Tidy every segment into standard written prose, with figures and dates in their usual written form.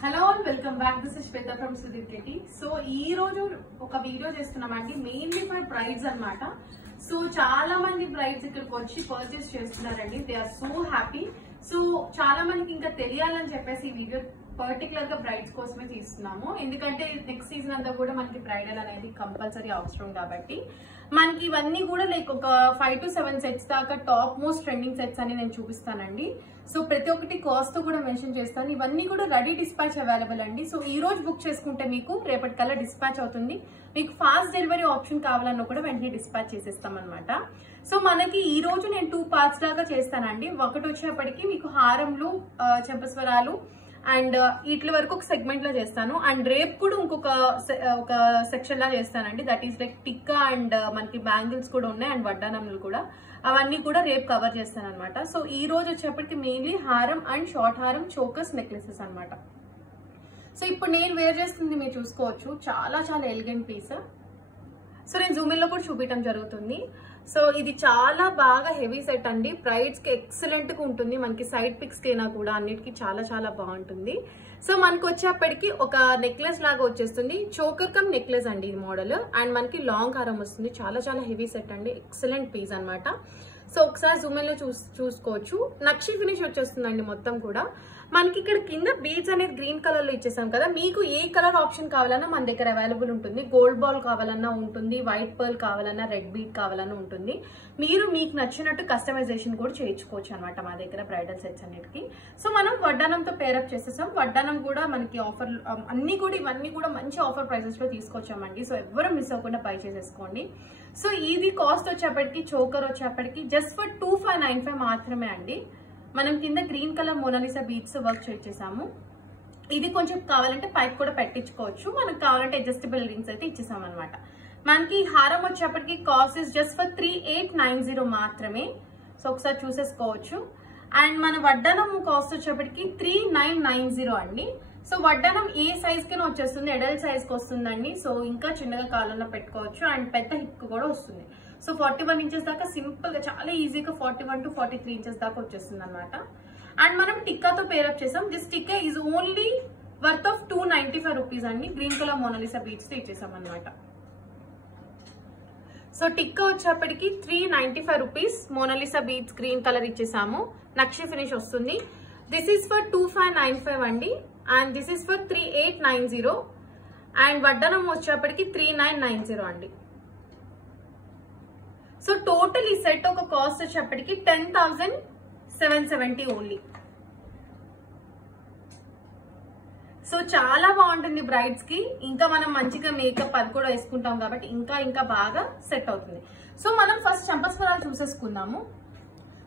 Hello welcome back. This is Shweta from Sudheer KT. So ఈ రోజు ఒక వీడియో చేస్తున్నామండి, మెయిన్లీ ఫర్ బ్రైడ్స్ అన్నమాట. సో చాలా మంది బ్రైడ్స్ ఇక్కడికి వచ్చి పర్చేస్ చేస్తున్నారండి. They are so happy. So చాలా మందికి ఇంకా తెలియాలని చెప్పేసి ఈ వీడియో పర్టికులర్ గా బ్రైడ్స్ కోసమే తీస్తున్నాము. ఎందుకంటే నెక్స్ట్ సీజన్ అంతా కూడా మనకి బ్రైడల్ అనేది కంపల్సరీ అవసరం కాబట్టి మనకి ఇవన్నీ కూడా లైక్ ఒక 5 to 7 సెట్స్ దాకా టాప్ మోస్ట్ ట్రెండింగ్ సెట్స్ అని నేను చూపిస్తానండి. సో ప్రతి ఒక్కటి కాస్ట్ తో కూడా మెన్షన్ చేస్తాను. ఇవన్నీ కూడా రెడీ డిస్పాచ్ అవైలబుల్ అండి. సో ఈ రోజు బుక్ చేసుకుంటే మీకు రేపటికల్లా డిస్పాచ్ అవుతుంది. మీకు ఫాస్ట్ డెలివరీ ఆప్షన్ కావాలన్నా కూడా వెంటనే డిస్పాచ్ చేసేస్తాం అనమాట. సో మనకి ఈ రోజు నేను 2 పార్ట్స్ దాకా చేస్తానండి. ఒకటి వచ్చేప్పటికి మీకు హారంలు, చెంపస్వరాలు అండ్ వీటి వరకు ఒక సెగ్మెంట్ లో చేస్తాను. అండ్ రేపు కూడా ఒక సెక్షన్ లా చేస్తానండి. That is like tikka and మనకి బ్యాంగిల్స్ కూడా ఉన్నాయి అండ్ వడ్డానములు కూడా, అవన్నీ కూడా రేపు కవర్ చేస్తాను అనమాట. సో ఈ రోజు వచ్చేప్పటికి మెయిన్లీ హారం అండ్ షార్ట్ హారం, చోకర్స్, నెక్లెసెస్ అనమాట. సో ఇప్పుడు నేను వేర్ చేస్తుంది మీరు చూసుకోవచ్చు, చాలా చాలా ఎలిగెంట్ పీస్. సో నేను జూమిన్ లో కూడా చూపించడం జరుగుతుంది. సో ఇది చాలా బాగా హెవీ సెట్ అండి. బ్రైడ్స్ కి ఎక్సలెంట్ గా ఉంటుంది. మనకి సైడ్ పిక్స్ కైనా కూడా అన్నిటికీ చాలా చాలా బాగుంటుంది. సో మనకి వచ్చేప్పటికి ఒక నెక్లెస్ లాగా వచ్చేస్తుంది. చోకర్ కమ్ నెక్లెస్ అండి ఈ మోడల్. అండ్ మనకి లాంగ్ హారం వస్తుంది. చాలా చాలా హెవీ సెట్ అండి, ఎక్సలెంట్ పీస్ అనమాట. సో ఒకసారి జూమిన్ లో చూసుకోవచ్చు. నక్షి ఫినిష్ వచ్చేస్తుందండి మొత్తం కూడా. మనకి ఇక్కడ కింద బీడ్స్ అనేది గ్రీన్ కలర్ లో ఇచ్చేసాం కదా. మీకు ఏ కలర్ ఆప్షన్ కావాలన్నా మన దగ్గర అవైలబుల్ ఉంటుంది. గోల్డ్ బాల్ కావాలన్నా ఉంటుంది, వైట్ పర్ల్ కావాలన్నా, రెడ్ బీడ్ కావాలన్నా ఉంటుంది. మీరు మీకు నచ్చినట్టు కస్టమైజేషన్ కూడా చేయించుకోవచ్చు అనమాట మా దగ్గర బ్రైడల్ సెట్స్ అన్నిటికి. సో మనం వడ్డానంతో పేరప్ చేసేసాం. వడ్డానం కూడా మనకి ఆఫర్ ఇవన్నీ కూడా మంచి ఆఫర్ ప్రైసెస్ లో తీసుకొచ్చామండి. సో ఎవరు మిస్ అవ్వకుండా బై చేసేసుకోండి. సో ఇది కాస్ట్ వచ్చేప్పటికి, చోకర్ వచ్చేప్పటికి జస్ట్ ఫర్ 2595 మాత్రమే అండి. మనం కింద green colour Mona Lisa beads work చేసాము. ఇది కొంచెం కావాలంటే పైకి కూడా పెట్టించుకోవచ్చు. మనకు కావాలంటే అడ్జస్టబుల్ రింగ్స్ అయితే ఇచ్చేసాం అనమాట. మనకి హారం వచ్చేప్పటికి కాస్ట్ ఇస్ జస్ట్ ఫర్ 3890 మాత్రమే. సో ఒకసారి చూసేసుకోవచ్చు. అండ్ మన వడ్డానం కాస్ట్ వచ్చేప్పటికి 3990 అండి. సో వడ్డానం ఏ సైజ్ కింద వచ్చేస్తుంది, అడల్ట్ సైజ్ కి వస్తుందండి. సో ఇంకా చిన్నగా కావాలన్నా పెట్టుకోవచ్చు. అండ్ పెద్ద హిప్ కూడా వస్తుంది. సో 41 ఇంచెస్ దాకా సింపుల్ గా చాలా ఈజీగా 41 to 43 ఇంచెస్ దాకా వచ్చేస్తుంది అనమాట. అండ్ మనం టిక్కాతో పేరప్ చేసాం. This tikka is only worth of 295 rupees అండి. గ్రీన్ కలర్ మోనాలిసా బీడ్స్ తో ఇచ్చేసాం అనమాట. సో టిక్కా వచ్చేప్పటికి 395 rupees. Mona Lisa beads green colour ఇచ్చేసాము. నక్షి ఫినిష్ వస్తుంది. దిస్ ఈస్ ఫర్ 2595 అండి. And this is for 3890. And వడ్డానం వచ్చేప్పటికి 3990 అండి. సో టోటల్ ఈ సెట్ ఒక కాస్ట్ వచ్చేప్పటికి 10,770 ఓన్లీ. సో చాలా బాగుంటుంది బ్రైడ్స్ కి. ఇంకా మనం మంచిగా మేకప్ అది కూడా వేసుకుంటాం కాబట్టి ఇంకా బాగా సెట్ అవుతుంది. సో మనం ఫస్ట్ చంపస్వరాలు చూసేసుకుందాము.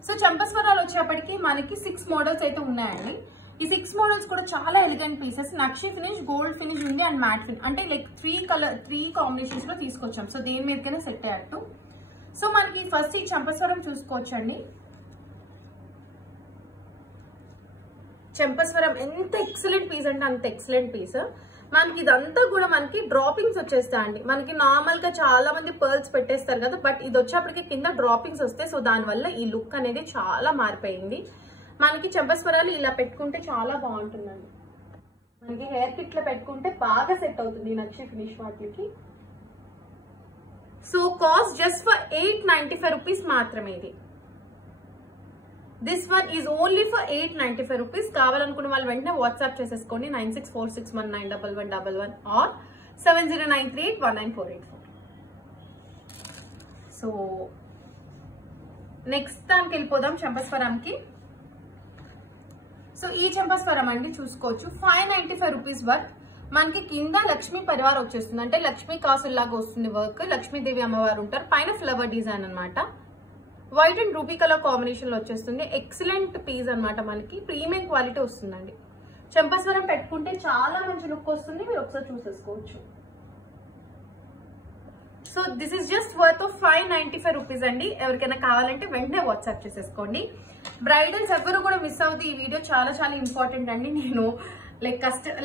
సో చంపస్వరాలు వచ్చేప్పటికి మనకి 6 మోడల్స్ అయితే ఉన్నాయండి. ఈ 6 మోడల్స్ కూడా చాలా ఎలిగెంట్ పీసెస్. నక్షి ఫినిష్, గోల్డ్ ఫినిష్ ఉంది అండ్ మ్యాట్ ఫినిష్, అంటే లైక్ 3 కాంబినేషన్స్ లో తీసుకొచ్చాం. సో దేని మీదకైనా సెట్ అయ్యట్టు. సో మనకి ఫస్ట్ ఈ చంపస్వరం చూసుకోవచ్చండి. చంపస్వరం ఎంత ఎక్సలెంట్ పీస్ అంటే అంత ఎక్సలెంట్ పీస్. మనకి ఇదంతా కూడా మనకి డ్రాపింగ్స్ వచ్చేస్తాయండి. మనకి నార్మల్ గా చాలా మంది పర్ల్స్ పెట్టేస్తారు కదా, బట్ ఇది వచ్చేప్పటికి కింద డ్రాపింగ్స్ వస్తాయి. సో దానివల్ల ఈ లుక్ అనేది చాలా మారిపోయింది. మనకి చంపస్వరాలు ఇలా పెట్టుకుంటే చాలా బాగుంటుందండి. మనకి హెయిర్ కిట్ లో పెట్టుకుంటే బాగా సెట్ అవుతుంది నక్షి ఫినిష్ వాటికి. So cost just for 895 rupees మాత్రమే ఇది. This one is only for 895 rupees. కావాలనుకున్న వాళ్ళు వెంటనే వాట్సాప్ చేసేసుకోండి 9646191111 ఆర్ 7093819484. సో నెక్స్ట్ దానికి వెళ్ళిపోదాం చంపస్వరంకి. సో ఈ చంపస్వరం అండి చూసుకోవచ్చు, 595 రూపీస్ వర్త్. మనకి కింద లక్ష్మీ పరివార్ వచ్చేస్తుంది, అంటే లక్ష్మీ కాసుల్ లాగా వస్తుంది వర్క్. లక్ష్మీదేవి అమ్మవారు ఉంటారు, పైన ఫ్లవర్ డిజైన్ అనమాట. White and ruby colour combination లో వచ్చేస్తుంది. ఎక్సలెంట్ పీస్ అనమాట. మనకి ప్రీమియం క్వాలిటీ వస్తుందండి. చంపస్వరం పెట్టుకుంటే చాలా మంచి లుక్ వస్తుంది. మీరు ఒకసారి చూసేసుకోవచ్చు. So this is just worth of 595 rupees అండి. ఎవరికైనా కావాలంటే వెంటనే వాట్సాప్ చేసేసుకోండి. బ్రైడల్స్ ఎవరు కూడా మిస్ అవుతుంది. ఈ వీడియో చాలా చాలా ఇంపార్టెంట్ అండి. నేను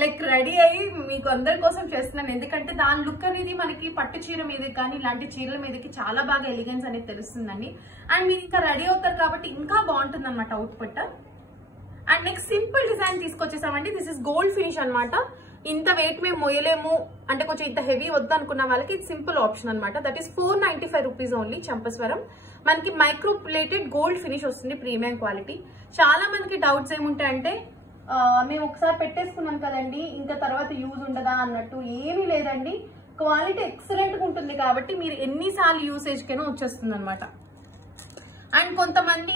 లైక్ రెడీ అయ్యి మీకు అందరి కోసం చేస్తున్నాను. ఎందుకంటే దాని లుక్ అనేది మనకి పట్టు చీర మీద కానీ ఇలాంటి చీరల మీదకి చాలా బాగా ఎలిగెన్స్ అనేది తెలుస్తుందండి. అండ్ మీరు ఇంకా రెడీ అవుతారు కాబట్టి ఇంకా బాగుంటుంది అనమాట output. And next simple design తీసుకొచ్చేసామండి. దిస్ ఇస్ గోల్డ్ ఫినిష్ అనమాట. ఇంత వెయిట్ మేము మొయ్యలేము అంటే కొంచెం ఇంత హెవీ వద్దు అనుకున్న వాళ్ళకి ఇది సింపుల్ ఆప్షన్ అనమాట. That is 495 rupees only. చంపస్వరం మనకి మైక్రో ప్లేటెడ్ గోల్డ్ ఫినిష్ వస్తుంది, ప్రీమియం క్వాలిటీ. చాలా మందికి డౌట్స్ ఏముంటాయంటే మేము ఒకసారి పెట్టేసుకున్నాం కదండి ఇంకా తర్వాత యూజ్ ఉండదా అన్నట్టు. ఏమీ లేదండి, క్వాలిటీ ఎక్సలెంట్ గా ఉంటుంది కాబట్టి మీరు ఎన్నిసార్లు యూసేజ్ కైనా వచ్చేస్తుంది అనమాట. అండ్ కొంతమంది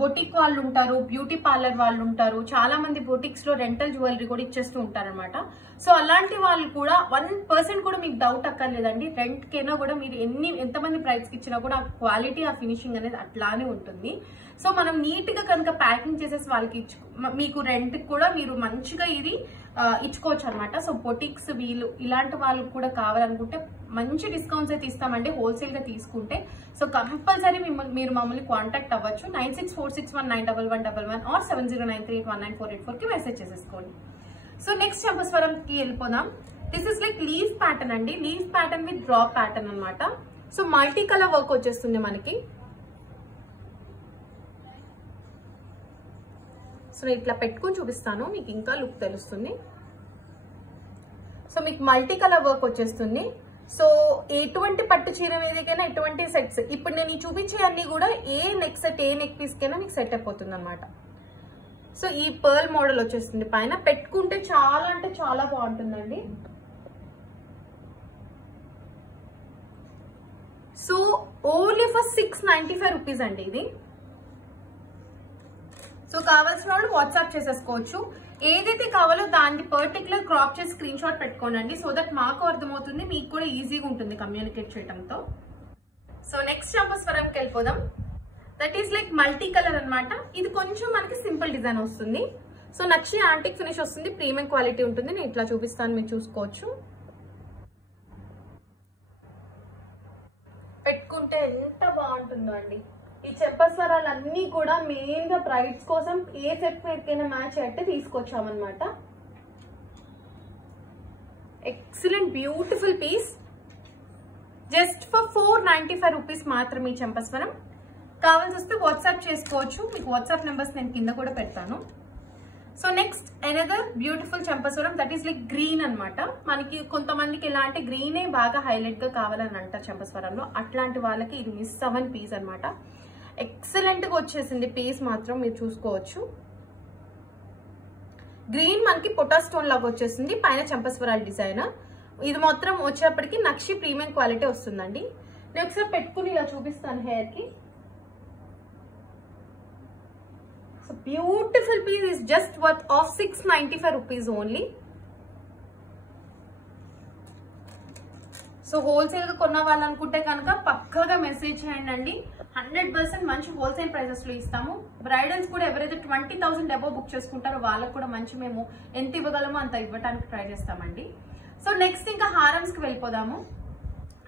బొటిక్ వాళ్ళు ఉంటారు, బ్యూటీ పార్లర్ వాళ్ళు ఉంటారు, చాలా మంది బొటిక్స్ లో రెంటల్ జ్యువెలరీ కూడా ఇచ్చేస్తూ ఉంటారనమాట. సో అలాంటి వాళ్ళు కూడా 1% కూడా మీకు డౌట్ అక్కర్లేదండి. రెంట్ కైనా కూడా మీరు ఎంతమంది ప్రైస్ కి ఇచ్చినా కూడా ఆ క్వాలిటీ ఆ ఫినిషింగ్ అనేది అట్లానే ఉంటుంది. సో మనం నీట్ గా కనుక ప్యాకింగ్ చేసేసి వాళ్ళకి మీకు రెంట్ కూడా మీరు మంచిగా ఇది ఇచ్చుకోవచ్చు అనమాట. సో బొటిక్స్ వీళ్ళు ఇలాంటి వాళ్ళకి కూడా కావాలనుకుంటే మంచి డిస్కౌంట్స్ అయితే ఇస్తామండి హోల్సేల్ గా తీసుకుంటే. సో కంపల్సరీ మీరు మమ్మల్ని కాంటాక్ట్ అవ్వచ్చు. 9646191111 ఆర్ 7093819484 కి మెసేజ్ చేసేసుకోండి. సో నెక్స్ట్ చంపస్వరం కి వెళ్ళిపోదాం. This is like leaf pattern అండి. Leaf pattern with drop pattern అనమాట. సో మల్టీ కలర్ వర్క్ వచ్చేస్తుంది మనకి. సో ఇట్లా పెట్టుకుని చూపిస్తాను మీకు ఇంకా లుక్ తెలుస్తుంది. సో మీకు మల్టీ కలర్ వర్క్ వచ్చేస్తుంది. సో ఎటువంటి పట్టు చీర మీదకైనా ఎటువంటి సెట్స్ ఇప్పుడు నేను చూపించే అన్ని కూడా ఏ నెక్ సెట్ ఏ నెక్ పీస్ కైనా మీకు సెట్ అయిపోతుంది అనమాట. సో ఈ పర్ల్ మోడల్ వచ్చేస్తుంది పైన, పెట్టుకుంటే చాలా అంటే చాలా బాగుంటుందండి. సో ఓన్లీ ఫర్ 695 రూపీస్ అండి ఇది. సో కావాల్సిన వాళ్ళు వాట్సాప్ చేసేసుకోవచ్చు. ఏదైతే కావాలో దాన్ని పర్టికులర్ క్రాప్ చేసి స్క్రీన్ షాట్ పెట్టుకోనండి. సో దట్ మాకు అర్థమవుతుంది, మీకు కూడా ఈజీగా ఉంటుంది కమ్యూనికేట్ చేయడంతో. సో నెక్స్ట్ చంపస్వరంకి వెళ్ళిపోదాం. That is like multi colour అనమాట. ఇది కొంచెం మనకి సింపుల్ డిజైన్ వస్తుంది. సో నచ్చి యాంటిక్ ఫినిష్ వస్తుంది, ప్రీమియం క్వాలిటీ ఉంటుంది. నేను ఇట్లా చూపిస్తాను, మీరు చూసుకోవచ్చు. పెట్టుకుంటే ఎంత బాగుంటుందో అండి. ఈ చంపస్వరాలన్నీ కూడా మెయిన్ గా బ్రైడ్స్ కోసం ఏ సెట్ మీదకైనా మ్యాచ్ అయితే తీసుకొచ్చామన్నమాట. Excellent beautiful piece. Just for 495 rupees మాత్రమే ఈ చంపస్వరం. కావాల్సి వస్తే వాట్సాప్ చేసుకోవచ్చు. మీకు వాట్సాప్ నెంబర్స్ నేను కింద కూడా పెడతాను. సో నెక్స్ట్ అనదర్ బ్యూటిఫుల్ చంపస్వరం. దట్ ఈస్ లైక్ గ్రీన్ అనమాట. మనకి కొంతమందికి ఎలా అంటే గ్రీనే బాగా హైలైట్ గా కావాలని అంటారు చంపస్వరంలో. అట్లాంటి వాళ్ళకి ఇది మిస్ అవ్వని పీస్ అనమాట. ఎక్సలెంట్ గా వచ్చేసింది పీస్ మాత్రం, మీరు చూసుకోవచ్చు. గ్రీన్ మనకి పొటా స్టోన్ లాగా వచ్చేసింది, పైన చంపస్వరాల డిజైన్. ఇది మాత్రం వచ్చేప్పటికి నక్షి ప్రీమియం క్వాలిటీ వస్తుందండి. నేను ఒకసారి పెట్టుకుని ఇలా చూపిస్తాను హెయిర్ కి. So beautiful piece is just worth of 695 rupees only. So wholesale గా కొన్న వాళ్ళనుకుంటే కనుక పక్కగా మెసేజ్ చేయండి అండి. 100% మంచి హోల్సేల్ ప్రైసెస్ లో ఇస్తాము. బ్రైడల్స్ కూడా ఎవరైతే 20,000 అబోవ్ బుక్ చేసుకుంటారో వాళ్ళకు కూడా మంచి మేము ఎంత ఇవ్వగలమో అంత ఇవ్వడానికి ట్రై చేస్తామండి. సో నెక్స్ట్ ఇంకా హారమ్స్ కి వెళ్ళిపోదాము.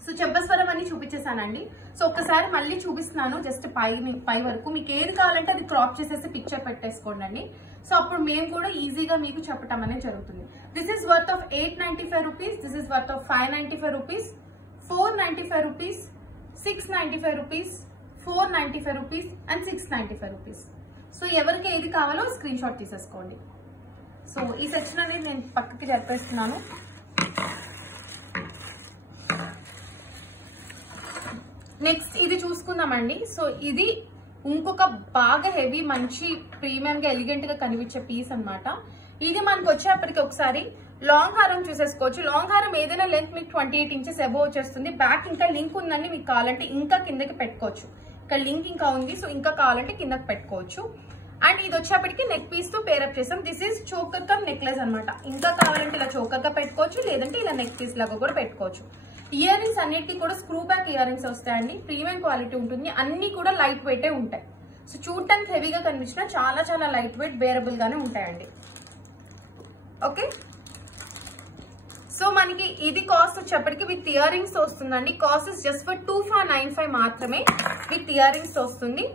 సో చంపస్వరం అని చూపించేసానండి. సో ఒక్కసారి మళ్ళీ చూపిస్తున్నాను జస్ట్ పై వరకు. మీకు ఏది కావాలంటే అది క్రాప్ చేసేసి పిక్చర్ పెట్టేసుకోండి అండి. సో అప్పుడు మేము కూడా ఈజీగా మీకు చెప్పటం అనేది జరుగుతుంది. This is worth of 895 rupees. This is worth of 595 rupees, 495 rupees, 695 rupees, 495 rupees and 695 rupees. So ఎవరికి ఏది కావాలో స్క్రీన్ షాట్ తీసేసుకోండి. సో ఈ సెక్షన్ అనేది నేను పక్కకి జరిపేస్తున్నాను. నెక్స్ట్ ఇది చూసుకుందామండి. సో ఇది ఇంకొక బాగా హెవీ మంచి ప్రీమియం గా ఎలిగెంట్ గా కనిపించే పీస్ అనమాట. ఇది మనకు వచ్చేప్పటికి ఒకసారి లాంగ్ హారం చూసేసుకోవచ్చు. లాంగ్ హారం ఏదైనా లెంత్ మీకు 28 ఇంచెస్ అబోవ్ వచ్చేస్తుంది. బ్యాక్ ఇంకా లింక్ ఉందండి, మీకు కావాలంటే ఇంకా కిందకి పెట్టుకోవచ్చు. ఇక్కడ లింక్ ఇంకా ఉంది, సో ఇంకా కావాలంటే కిందకి పెట్టుకోవచ్చు. అండ్ ఇది వచ్చేప్పటికి నెక్ పీస్ తో పేరప్ చేసాం. This is choker come necklace అనమాట. ఇంకా కావాలంటే ఇలా చోకర్ గా పెట్టుకోవచ్చు, లేదంటే ఇలా నెక్ పీస్ లాగా కూడా పెట్టుకోవచ్చు. ఇయర్ రింగ్స్ అన్నిటికీ కూడా స్క్రూ బ్యాక్ ఇయర్ రింగ్స్ వస్తాయండి. ప్రీమియం క్వాలిటీ ఉంటుంది. అన్ని కూడా లైట్ వెయిటే ఉంటాయి. సో చూడటానికి హెవీగా కనిపించినా చాలా చాలా లైట్ వెయిట్ బేరబుల్ గానే ఉంటాయండి. ఓకే, సో మనకి ఇది కాస్ట్ వచ్చేప్పటికి విత్ ఇయర్ రింగ్స్ వస్తుందండి. కాస్ట్ ఇస్ జస్ట్ ఫర్ 2495 మాత్రమే విత్ ఇయర్ రింగ్స్ వస్తుంది.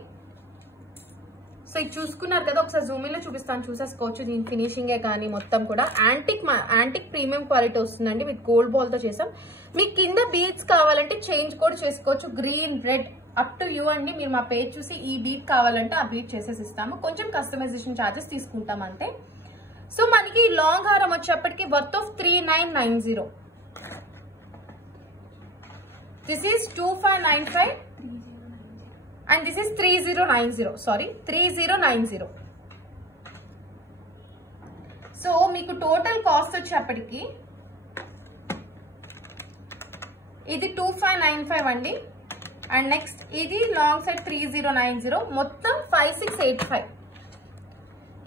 సో ఇది చూసుకున్నారు కదా, ఒకసారి జూమింగ్ లో చూపిస్తాను, చూసేసుకోవచ్చు. దీని ఫినిషింగే కానీ మొత్తం కూడా యాంటిక్ ప్రీమియం క్వాలిటీ వస్తుందండి. విత్ గోల్డ్ బాల్ తో చేసాం. మీకు కింద బీడ్స్ కావాలంటే చేంజ్ కూడా చేసుకోవచ్చు. Green, red up to you అండి. మీరు మా పేజ్ చూసి ఈ బీట్ కావాలంటే ఆ బీట్ చేసేసి ఇస్తాము. కొంచెం కస్టమైజేషన్ ఛార్జెస్ తీసుకుంటాం అంతే. సో మనకి లాంగ్ హారం వచ్చేప్పటికి worth of 3990. This is 2595 and this is 3090. Sorry 3090. So మీకు టోటల్ కాస్ట్ వచ్చేప్పటికి ఇది 2595 అండి. అండ్ నెక్స్ట్ ఇది లాంగ్ సైడ్ 3090, మొత్తం 5685.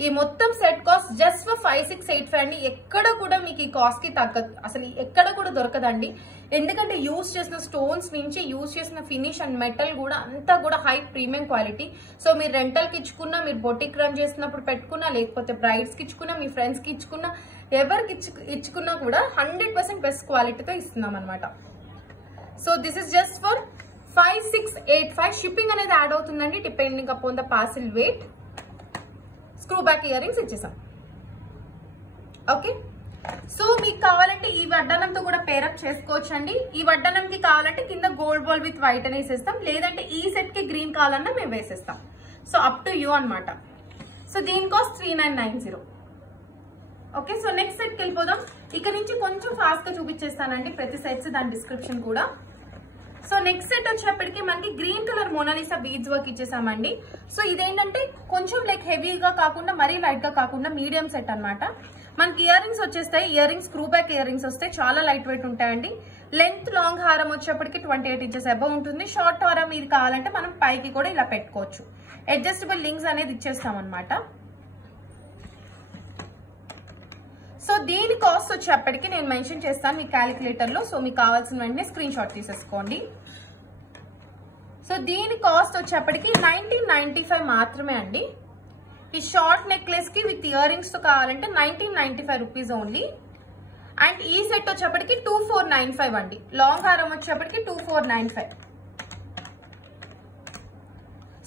ఈ మొత్తం సెట్ కాస్ట్ జస్ట్ ఫర్ 5685 అండి. ఎక్కడ కూడా మీకు ఈ కాస్ట్ కి తగ్గదు, అసలు ఎక్కడ కూడా దొరకదండి. ఎందుకంటే యూజ్ చేసిన స్టోన్స్ నుంచి యూజ్ చేసిన ఫినిష్ అండ్ మెటల్ కూడా అంతా కూడా హై ప్రీమియం క్వాలిటీ. సో మీరు రెంటల్ కి ఇచ్చుకున్నా, మీరు బొటిక్ రన్ చేసినప్పుడు పెట్టుకున్నా, లేకపోతే బ్రైడ్స్ కి ఇచ్చుకున్నా, మీ ఫ్రెండ్స్ కి ఇచ్చుకున్నా, ఎవరికి ఇచ్చుకున్నా కూడా 100% బెస్ట్ క్వాలిటీతో ఇస్తున్నాం అనమాట. So this is just for 5685. Shipping అనేది యాడ్ అవుతుందండి depending upon the parcel weight. Screw back year rings ఇచ్చేసాం. ఓకే, సో మీకు కావాలంటే ఈ వడ్డానంతో కూడా పేరప్ చేసుకోవచ్చు అండి. ఈ వడ్డానంకి కావాలంటే కింద గోల్డ్ బాల్ విత్ వైట్ అని వేసేస్తాం, లేదంటే ఈ సెట్ కి గ్రీన్ కావాలన్నా మేము వేసేస్తాం. సో అప్ టు యూ అనమాట. సో దీని cost 3990. Okay, so next set కి వెళ్ళిపోదాం. ఇక్కడ నుంచి కొంచెం ఫాస్ట్ గా చూపించేస్తానండి ప్రతి సెట్స్, దాని డిస్క్రిప్షన్ కూడా. సో నెక్స్ట్ సెట్ వచ్చేప్పటికి మనకి green colour Mona Lisa beads work ఇచ్చేసామండి. సో ఇదేంటంటే కొంచెం లైక్ హెవీగా కాకుండా మరీ లైట్ గా కాకుండా మీడియం సెట్ అన్నమాట. మనకి ఇయర్ రింగ్స్ వచ్చేస్తాయి. Ear rings screw back ear rings వస్తాయి, చాలా లైట్ వెయిట్ ఉంటాయండి. లెంత్ లాంగ్ హారం వచ్చేప్పటికి 28 ఇంచెస్ అబౌవ్ ఉంటుంది. షార్ట్ హారం ఇది కావాలంటే మనం పైకి కూడా ఇలా పెట్టుకోవచ్చు. అడ్జస్టబుల్ లింక్స్ అనేది ఇచ్చేస్తాం అనమాట. సో దీని కాస్ట్ వచ్చేప్పటికి నేను మెన్షన్ చేస్తాను మీ క్యాలిక్యులేటర్ లో. సో మీకు కావాల్సిన వెంటనే స్క్రీన్ షాట్ తీసేసుకోండి. సో దీని కాస్ట్ వచ్చేప్పటికి 1995 మాత్రమే అండి. ఈ షార్ట్ నెక్లెస్ కి విత్ ఇయర్ రింగ్స్ తో కావాలంటే 1995 రూపీస్ ఓన్లీ. అండ్ ఈ సెట్ వచ్చేప్పటికి 2495 అండి. లాంగ్ హారం వచ్చేప్పటికి 2495.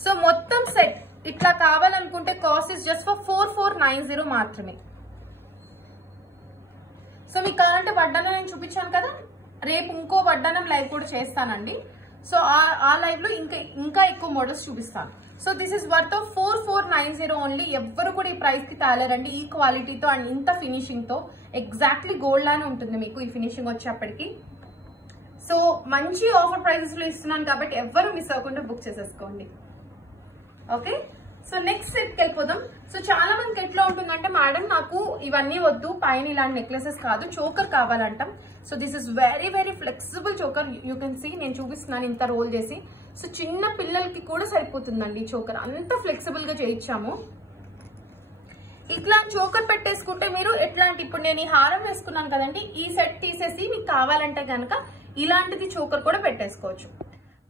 సో మొత్తం సెట్ ఇట్లా కావాలనుకుంటే కాస్ట్ ఇస్ జస్ట్ ఫర్ 4490 మాత్రమే. సో మీకు కావాలంటే వడ్డానం నేను చూపించాను కదా, రేపు ఇంకో వడ్డానం లైవ్ కూడా చేస్తానండి. సో ఆ లైవ్ లో ఇంకా ఎక్కువ మోడల్స్ చూపిస్తాను. So this is worth of 4490 only. ఎవ్వరు కూడా ఈ ప్రైస్ కి తేలేరండి ఈ క్వాలిటీతో అండ్ ఇంత ఫినిషింగ్ తో. ఎగ్జాక్ట్లీ గోల్డ్ లానే ఉంటుంది మీకు ఈ ఫినిషింగ్ వచ్చేప్పటికి. సో మంచి ఆఫర్ ప్రైసెస్ లో ఇస్తున్నాను కాబట్టి ఎవ్వరు మిస్ అవ్వకుండా బుక్ చేసేసుకోండి. ఓకే, సో నెక్స్ట్ సెట్ కి వెళ్ళిపోదాం. సో చాలా మందికి ఎట్లా ఉంటుందంటే, మేడం నాకు ఇవన్నీ వద్దు, పైన ఇలాంటి నెక్లెసెస్ కాదు, చోకర్ కావాలంటాం. So this is very very flexible choker. You can see, నేను చూపిస్తున్నాను ఇంత రోల్ చేసి. సో చిన్న పిల్లలకి కూడా సరిపోతుందండి ఈ చోకర్, అంత ఫ్లెక్సిబుల్ గా చేయించాము. ఇట్లా చోకర్ పెట్టేసుకుంటే మీరు ఎట్లాంటి, ఇప్పుడు నేను ఈ హారం వేసుకున్నాను కదండి, ఈ సెట్ తీసేసి మీకు కావాలంటే కనుక ఇలాంటిది చోకర్ కూడా పెట్టేసుకోవచ్చు.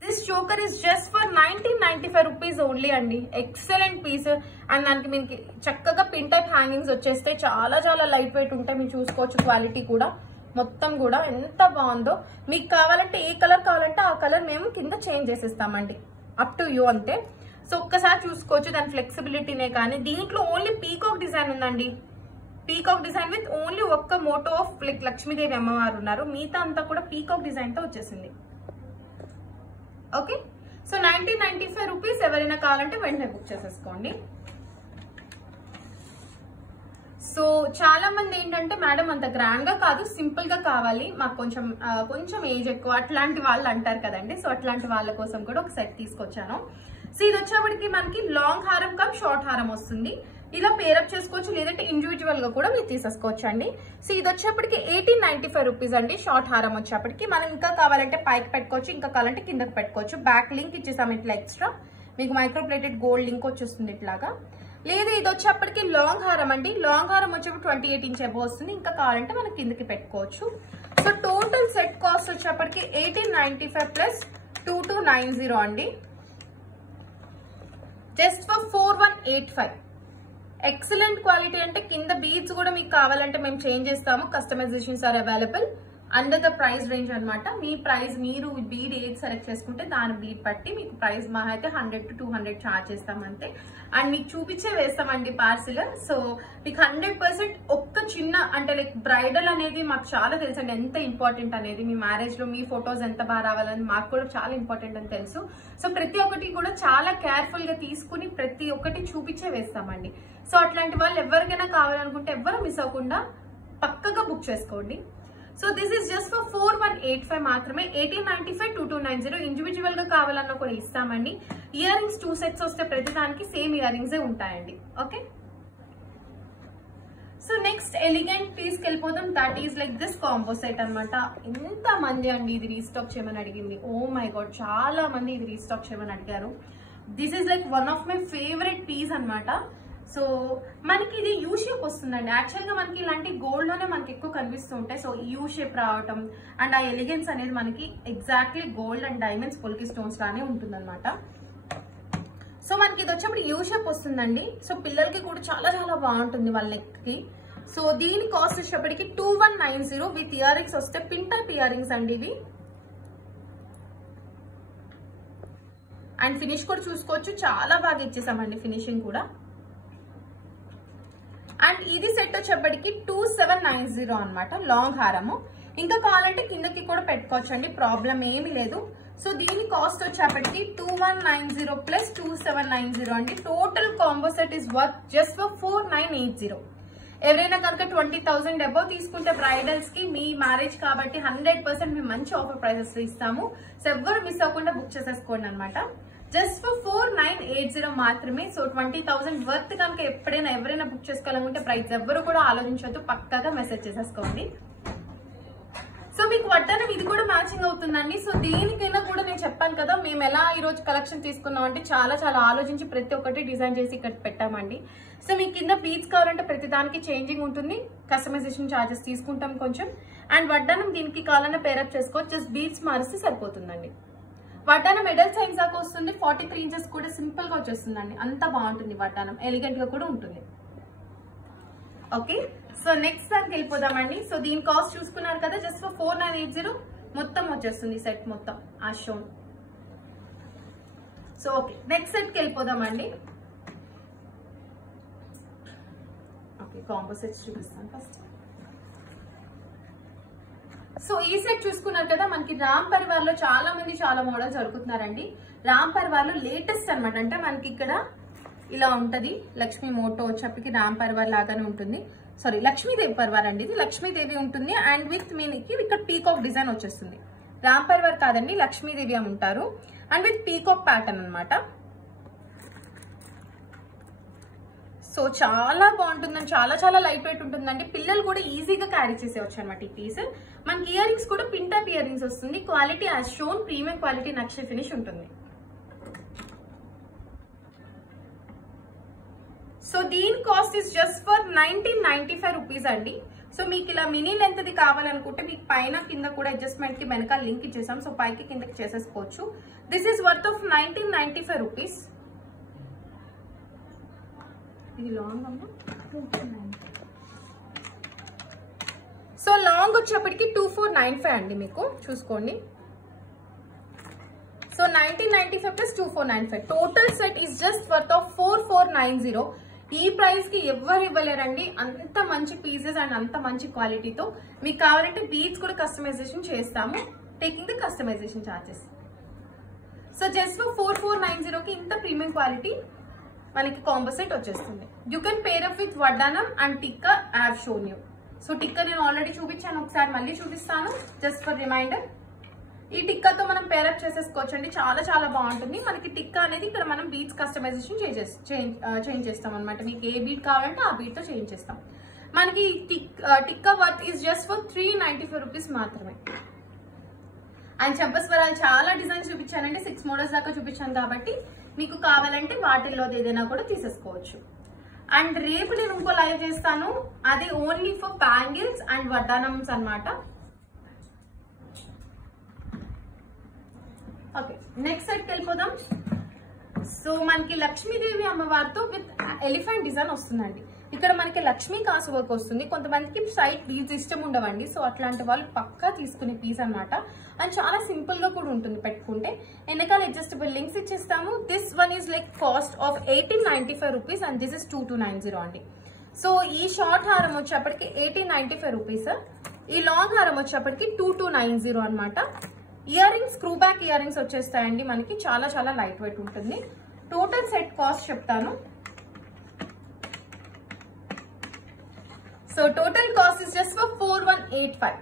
This choker is just for 1995 rupees only అండి. Excellent piece. అండ్ దానికి మీకు చక్కగా పిన్ టైప్ హ్యాంగింగ్స్ వచ్చేస్తే చాలా చాలా లైట్ వెయిట్ ఉంటాయి. మీరు చూసుకోవచ్చు క్వాలిటీ కూడా మొత్తం కూడా ఎంత బాగుందో. మీకు కావాలంటే ఏ కలర్ కావాలంటే ఆ కలర్ మేము కింద చేంజ్ చేసేస్తామండి. అప్ టు యూ అంతే. సో ఒక్కసారి చూసుకోవచ్చు దాని ఫ్లెక్సిబిలిటీనే. కానీ దీంట్లో ఓన్లీ పీకాక్ డిజైన్ ఉందండి. పీకాక్ డిజైన్ విత్ ఓన్లీ ఒక్క మోటో ఆఫ్ లక్ష్మీదేవి అమ్మవారు ఉన్నారు, మిగతా అంతా కూడా పీకాక్ డిజైన్ తో వచ్చేసింది. Okay, so 1995 rupees. ఎవరైనా కావాలంటే వెంటనే బుక్ చేసేసుకోండి. సో చాలా మంది ఏంటంటే, మేడం అంత గ్రాండ్ గా కాదు, సింపుల్ గా కావాలి మాకు, కొంచెం ఏజ్ ఎక్కువ అట్లాంటి వాళ్ళు అంటారు కదండి. సో అట్లాంటి వాళ్ళ కోసం కూడా ఒక సెట్ తీసుకొచ్చాను. సో ఇది వచ్చేప్పటికి మనకి లాంగ్ హారం కమ్ షార్ట్ హారం వస్తుంది. ఇలా పేరప్ చేసుకోవచ్చు, లేదంటే ఇండివిజువల్ గా కూడా మీరు తీసేసుకోవచ్చు అండి. సో ఇది వచ్చేప్పటికి 1895 రూపీస్ అండి. షార్ట్ హారం వచ్చేప్పటికి మనం ఇంకా కావాలంటే పైకి పెట్టుకోవచ్చు, ఇంకా కావాలంటే కిందకి పెట్టుకోవచ్చు. బ్యాక్ లింక్ ఇచ్చేసాం ఇట్లా ఎక్స్ట్రా. మీకు మైక్రోప్లేటెడ్ గోల్డ్ లింక్ వచ్చేస్తుంది ఇట్లాగా. లేదు ఇది వచ్చేప్పటికి లాంగ్ హారం అండి. లాంగ్ హారం వచ్చేప్పుడు 28 ఇంచ్ అబౌవ్ వస్తుంది, ఇంకా కావాలంటే మనం కిందకి పెట్టుకోవచ్చు. సో టోటల్ సెట్ కాస్ట్ వచ్చేప్పటికి 1895 ప్లస్ 2290 అండి. Just for 4185. Excellent quality. అంటే కింద బీడ్స్ కూడా మీకు కావాలంటే మేము చేంజ్ చేస్తాము, customizations are available. Under the price range అనమాట. మీ ప్రైస్ మీరు బీడ్ ఏది సెలెక్ట్ చేసుకుంటే దాని బీడ్ బట్టి మీకు ప్రైస్ మా అయితే 100 to 200 ఛార్జ్ చేస్తాం అంతే. అండ్ మీకు చూపించే వేస్తామండి పార్సిల్. సో మీకు 100% ఒక్క చిన్న అంటే లైక్ బ్రైడల్ అనేది మాకు చాలా తెలుసు అండి ఎంత ఇంపార్టెంట్ అనేది. మీ మ్యారేజ్ లో మీ ఫొటోస్ ఎంత బాగా రావాలని మాకు కూడా చాలా ఇంపార్టెంట్ అని తెలుసు. సో ప్రతి ఒక్కటి కూడా చాలా కేర్ఫుల్ గా తీసుకుని ప్రతి ఒక్కటి చూపించే వేస్తామండి. సో అట్లాంటి వాళ్ళు ఎవరికైనా కావాలనుకుంటే ఎవరు మిస్ అవ్వకుండా పక్కగా బుక్ చేసుకోండి. So this is just for 4185 మాత్రమే. 1895 2290. ఇండివిజువల్ గా కావాలన్నా కూడా ఇస్తామండి. ఇయర్ రింగ్స్ 2 సెట్స్ వస్తే ప్రతి దానికి సేమ్ ఇయర్ రింగ్స్ ఉంటాయండి. Okay, so next elegant piece కి వెళ్ళిపోతాం. That is like this combo set అనమాట. ఎంత మంది అండి ఇది రీస్టాక్ చేయమని అడిగింది. ఓ మై గాడ్, చాలా మంది ఇది రీస్టాక్ చేయమని అడిగారు. This is like one of my favourite piece అనమాట. సో మనకి ఇది యూ షేప్ వస్తుందండి. యాక్చువల్ గా మనకి ఇలాంటి గోల్డ్ లోనే మనకి ఎక్కువ కనిపిస్తూ ఉంటాయి. సో యూ షేప్ రావటం అండ్ ఆ ఎలిగెన్స్ అనేది మనకి ఎగ్జాక్ట్లీ గోల్డ్ అండ్ డైమండ్స్ పొలికి స్టోన్స్ లానే ఉంటుంది అనమాట. సో మనకి ఇది వచ్చేప్పుడు యూ షేప్ వస్తుందండి. సో పిల్లలకి కూడా చాలా చాలా బాగుంటుంది వాళ్ళ నెక్ కి. సో దీని కాస్ట్ వచ్చేప్పటికి 2190 విత్ ఇయర్ రింగ్స్ వస్తే పిన్ టైప్ ఇయర్ రింగ్స్ అండి ఇవి. అండ్ ఫినిష్ కూడా చూసుకోవచ్చు, చాలా బాగా ఇచ్చేసామండి ఫినిషింగ్ కూడా. అండ్ ఇది సెట్ వచ్చేప్పటికి 2790 అనమాట. లాంగ్ హారము. ఇంకా కావాలంటే కిందకి కూడా పెట్టుకోవచ్చు అండి, ప్రాబ్లం ఏమీ లేదు. సో దీని కాస్ట్ వచ్చేప్పటికి 2190 ప్లస్ 2790 అండి. Total combo set is worth just for 4980. ఎవరైనా కనుక 20,000 అబౌవ్ తీసుకుంటే బ్రైడల్స్ కి మీ మ్యారేజ్ కాబట్టి 100% మేము మంచి ఆఫర్ ప్రైజెస్ లో ఇస్తాము. సో ఎవరు మిస్ అవ్వకుండా బుక్ చేసేసుకోండి అనమాట. జస్ట్ ఫర్ 4980 మాత్రమే. సో 20,000 వర్త్ కనుక ఎప్పుడైనా ఎవరైనా బుక్ చేసుకోవాలనుకుంటే ప్రైస్ ఎవరు కూడా ఆలోచించొద్దు, పక్కాగా మెసేజ్ చేసేసుకోండి. సో మీకు వడ్డానం ఇది కూడా మ్యాచింగ్ అవుతుందండి. సో దేనికైనా కూడా నేను చెప్పాను కదా మేము ఎలా ఈ రోజు కలెక్షన్ తీసుకున్నాం అంటే చాలా చాలా ఆలోచించి ప్రతి ఒక్కటి డిజైన్ చేసి ఇక్కడ పెట్టామండి. సో మీకు కింద బీడ్స్ కావాలంటే ప్రతి దానికి చేంజింగ్ ఉంటుంది, కస్టమైజేషన్ ఛార్జెస్ తీసుకుంటాం కొంచెం. అండ్ వడ్డానం దీనికి కావాలన్నా పేరప్ చేసుకోవచ్చు, జస్ట్ బీడ్స్ మారిస్తే సరిపోతుందండి. వడ్డానం ఎడల్ సైజ్ దాకా వస్తుంది, 43 ఇంచెస్ కూడా సింపుల్ గా వచ్చేస్తుందండి. అంత బాగుంటుంది వడ్డానం, ఎలిగెంట్ గా కూడా ఉంటుంది. ఓకే, సో నెక్స్ట్ దానికి వెళ్ళిపోదామండి. సో దీని కాస్ట్ చూసుకున్నారు కదా, జస్ట్ ఫర్ 4980 మొత్తం వచ్చేస్తుంది సెట్ మొత్తం ఆ shown. So okay, next set కి వెళ్ళిపోదామండి. ఓకే, కాంబో సెట్స్ చూపిస్తాను ఫస్ట్. సో ఈ సెట్ చూసుకున్నారు కదా, మనకి రామ్ పరివార్ లో చాలా మంది చాలా మోడల్స్ దొరుకుతున్నారండి. రామ్ పరివార్ లో లేటెస్ట్ అనమాట. అంటే మనకి ఇక్కడ ఇలా ఉంటది, లక్ష్మీ మోటో వచ్చేప్పటికి రామ్ పరివార్ లాగానే ఉంటుంది. సారీ, లక్ష్మీదేవి పరివార్ అండి, ఇది లక్ష్మీదేవి ఉంటుంది. అండ్ విత్ మీనికి ఇక్కడ పీకాక్ డిజైన్ వచ్చేస్తుంది. రామ్ పరివార్ కాదండి, లక్ష్మీదేవి అని ఉంటారు. అండ్ విత్ పీకాక్ ప్యాటర్న్ అనమాట. సో చాలా బాగుంటుందండి, చాలా చాలా లైట్ వెయిట్ ఉంటుందండి. పిల్లలు కూడా ఈజీగా క్యారీ చేసేవచ్చు అనమాట ఈ పీస్. మనకి ఇయర్ రింగ్స్ కూడా పిన్ టైప్ ఇయర్ రింగ్స్ వస్తుంది. Quality as shown premium quality నక్షి ఫినిష్ ఉంటుంది. సో దీని cost is just for 1995 rupees అండి. సో మీకు ఇలా మినీ లెంత్ ది కావాలనుకుంటే మీకు పైన కింద కూడా అడ్జస్ట్మెంట్ కి వెనకాల లింక్ ఇచ్చేసాం. సో పైకి కిందకి చేసేసుకోవచ్చు. This is worth of 1995 rupees. ఇది లాంగ్ అమ్మా. సో లాంగ్ వచ్చేప్పటికి 2495 అండి, మీకు చూసుకోండి. So 1995 plus 2495 total set is just worth of 4490. ఈ ప్రైస్ కి ఎవరు ఇవ్వలేరండి, అంత మంచి పీసెస్ అండ్ అంత మంచి క్వాలిటీతో. మీకు కావాలంటే బీడ్స్ కూడా కస్టమైజేషన్ చేస్తాము, taking the customization charges. So just for 4490 కి ఇంత ప్రీమియం క్వాలిటీ మనకి కాంబో సెట్ వచ్చేస్తుంది. You can pair up with వడ్డానం and tikka I have shown you. So tikka నేను ఆల్రెడీ చూపించాను, ఒకసారి మళ్ళీ చూపిస్తాను జస్ట్ ఫర్ రిమైండర్. ఈ టిక్కాతో మనం పేరప్ చేసేసుకోవచ్చు అండి, చాలా చాలా బాగుంటుంది. మనకి టిక్కా అనేది ఇక్కడ మనం బీడ్స్ కస్టమైజేషన్ చేంజ్ చేస్తాం అనమాట. మీకు ఏ బీడ్ కావాలంటే ఆ బీడ్ తో చేంజ్ చేస్తాం. మనకి tikka worth is just for 395 rupees మాత్రమే. అండ్ చెంపస్వరాలు చాలా డిజైన్స్ చూపించానండి, 6 మోడల్స్ దాకా చూపించాను కాబట్టి మీకు కావాలంటే వాటిల్లో ఏదైనా కూడా తీసేసుకోవచ్చు. అండ్ రేపు నేను ఇంకో లైవ్ చేస్తాను, అది ఓన్లీ ఫర్ బ్యాంగిల్స్ అండ్ వడ్డానమ్స్ అనమాట. ఓకే, నెక్స్ట్ సెట్ వెళ్ళిపోదాం. సో మనకి లక్ష్మీదేవి అమ్మవారితో విత్ ఎలిఫెంట్ డిజైన్ వస్తుందండి. ఇక్కడ మనకి లక్ష్మీ కాసు వర్క్ వస్తుంది. కొంతమందికి సైడ్ బీడ్స్ ఇష్టం ఉండవండి, సో అట్లాంటి వాళ్ళు పక్కా తీసుకునే పీస్ అన్నమాట. అండ్ చాలా సింపుల్ గా కూడా ఉంటుంది పెట్టుకుంటే. వెనకాల అడ్జస్టబుల్ లింక్స్ ఇచ్చేస్తాము. This one is like cost of 1895 rupees and this is 2290 అండి. సో ఈ షార్ట్ హారం వచ్చేప్పటికి 1895 రూపీస్, ఈ లాంగ్ హారం వచ్చేప్పటికి 2290 అనమాట. Earrings screw back ear rings వచ్చేస్తాయండి మనకి. చాలా చాలా లైట్ వెయిట్ ఉంటుంది. టోటల్ సెట్ కాస్ట్ చెప్తాను. So total cost is just for 4185.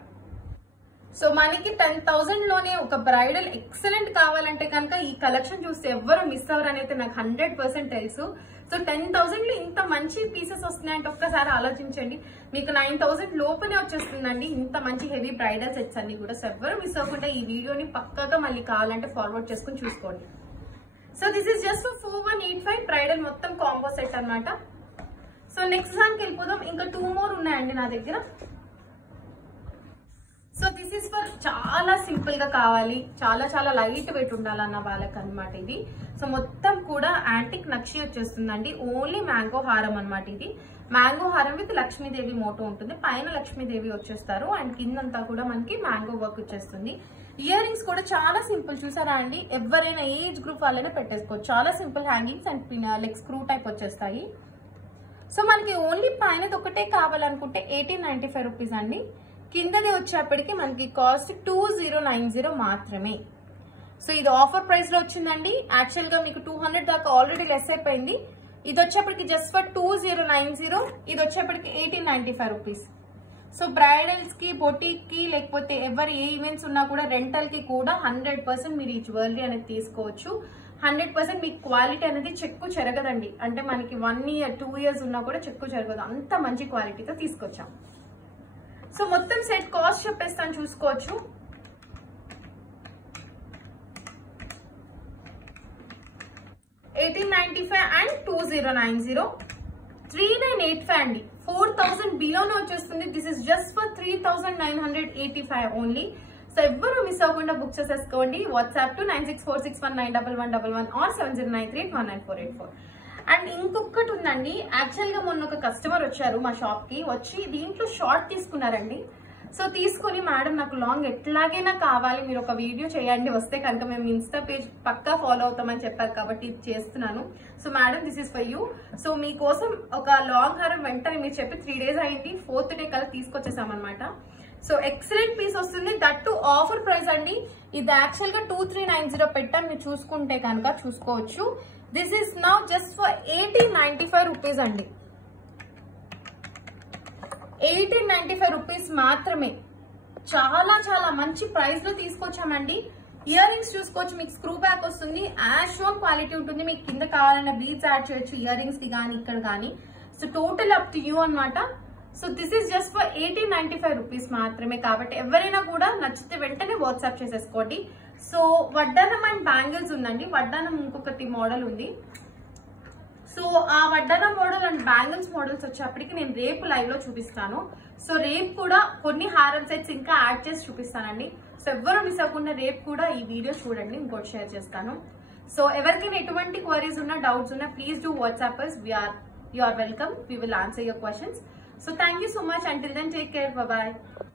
సో మనకి 10,000 లోనే ఒక బ్రైడల్ ఎక్సలెంట్ కావాలంటే కనుక ఈ కలెక్షన్ చూస్తే ఎవ్వరు మిస్ అవ్వరు అనేది నాకు 100% తెలుసు. సో 10,000 లో ఇంత మంచి పీసెస్ వస్తున్నాయంటే ఒక్కసారి ఆలోచించండి. మీకు 9,000 లోపలే వచ్చేస్తుందండి ఇంత మంచి హెవీ బ్రైడల్ సెట్స్ అన్ని కూడా. సో ఎవ్వరు మిస్ అవ్వకుండా ఈ వీడియోని పక్కాగా మళ్ళీ కావాలంటే ఫార్వర్డ్ చేసుకుని చూసుకోండి. So this is just for 4185 bridal మొత్తం కాంబో సెట్ అనమాట. సో నెక్స్ట్ దానికి వెళ్ళిపోదాం. ఇంకా 2 మోర్ ఉన్నాయండి నా దగ్గర. సో దిస్ ఈస్ ఫర్ చాలా సింపుల్ గా కావాలి, చాలా చాలా లైట్ వెయిట్ ఉండాలన్న వాళ్ళకి అనమాట ఇది. సో మొత్తం కూడా యాంటిక్ నక్షి వచ్చేస్తుందండి. ఓన్లీ మ్యాంగో హారం అనమాట ఇది. మ్యాంగో హారం విత్ లక్ష్మీదేవి మోటో ఉంటుంది. పైన లక్ష్మీదేవి వచ్చేస్తారు అండ్ కిందంతా కూడా మనకి మ్యాంగో వర్క్ వచ్చేస్తుంది. ఇయర్ రింగ్స్ కూడా చాలా సింపుల్, చూసారా అండి. ఎవరైనా ఏజ్ గ్రూప్ వాళ్ళనే పెట్టేసుకోవచ్చు. చాలా simple hangings and like screw type వచ్చేస్తాయి. సో మనకి ఓన్లీ పైనది ఒకటే కావాలనుకుంటే 1895 రూపీస్ అండి. కిందది వచ్చేప్పటికి మనకి కాస్ట్ 2090 మాత్రమే. సో ఇది ఆఫర్ ప్రైస్ లో వచ్చిందండి. యాక్చువల్ గా మీకు 200 దాకా ఆల్రెడీ లెస్ అయిపోయింది. ఇది వచ్చేప్పటికి జస్ట్ ఫర్ 2090, ఇది వచ్చేప్పటికి 1895 రూపీస్. సో బ్రైడల్స్ కి, బొటిక్ కి, లేకపోతే ఎవరు ఏ ఈవెంట్స్ ఉన్నా కూడా రెంటల్ కి కూడా 100% మీరు ఈ జ్యువెలరీ అనేది తీసుకోవచ్చు. 100% మీకు క్వాలిటీ అనేది చెక్కు చెరగదండి. అంటే మనకి 1 ఇయర్ 2 ఇయర్స్ ఉన్నా కూడా చెక్కు చెరగదు, అంత మంచి క్వాలిటీతో తీసుకొచ్చాం. సో మొత్తం సెట్ కాస్ట్ చెప్పేస్తాను, చూసుకోవచ్చు. $1895 అండ్ 2090, 3985 అండి. 4000 బిలోనే వచ్చేస్తుంది. This is just for 3985 only. So ఎవ్వరు మిస్ అవ్వకుండా బుక్ చేసేసుకోండి. WhatsApp to 9646191111 or 7093819484. అండ్ ఇంకొకటి ఉందండి. యాక్చువల్ గా మొన్న ఒక కస్టమర్ వచ్చారు మా షాప్ కి. వచ్చి దీంట్లో షార్ట్ తీసుకున్నారండి. సో తీసుకుని మేడం నాకు లాంగ్ ఎట్లాగైనా కావాలి, మీరు ఒక వీడియో చేయండి, వస్తే కనుక మేము ఇన్స్టా పేజ్ పక్కా ఫాలో అవుతామని చెప్పారు కాబట్టి ఇది చేస్తున్నాను. So madam this is for you. So మీకోసం ఒక లాంగ్ హారం వెంటనే మీరు చెప్పి 3 days అయింది, 4th డే కల్లా తీసుకొచ్చేసామన్నమాట. సో ఎక్సలెంట్ పీస్ వస్తుంది, దట్ టు ఆఫర్ ప్రైస్ అండి. ఇది యాక్చువల్ గా 2390 పెట్టాం, మీరు చూసుకుంటే కనుక చూసుకోవచ్చు. This is now just for 1895 rupees అండి. 1895 రూపీస్ మాత్రమే. చాలా చాలా మంచి ప్రైస్ లో తీసుకొచ్చామండి. ఇయర్ రింగ్స్ చూసుకోవచ్చు, మీకు స్క్రూ బ్యాక్ వస్తుంది, యాష్ షోన్ క్వాలిటీ ఉంటుంది. మీకు కింద కావాలన్న బీడ్స్ యాడ్ చేయొచ్చు ఇయర్ రింగ్స్ కి కానీ ఇక్కడ కానీ. So total up to you అనమాట. So this is just for 1895 rupees మాత్రమే. కాబట్టి ఎవరైనా కూడా నచ్చితే వెంటనే వాట్సాప్ చేసేసుకోండి. సో వడ్డానం అండ్ బ్యాంగిల్స్ ఉందండి. వడ్డానం ఇంకొకటి మోడల్ ఉంది. సో ఆ వడ్డానం మోడల్ అండ్ బ్యాంగిల్స్ మోడల్స్ వచ్చేప్పటికి నేను రేపు లైవ్ లో చూపిస్తాను. సో రేపు కూడా కొన్ని హారం సెట్స్ ఇంకా యాడ్ చేసి చూపిస్తానండి. సో ఎవరు మిస్ అవ్వకుండా రేపు కూడా ఈ వీడియో చూడండి, ఇంకోటి షేర్ చేస్తాను. సో ఎవరికైనా ఎటువంటి క్వరీస్ ఉన్నా, డౌట్స్ ఉన్నా, please do WhatsApp us. You are welcome. We will answer your questions. So thank you so much. Until then, take care. Bye bye.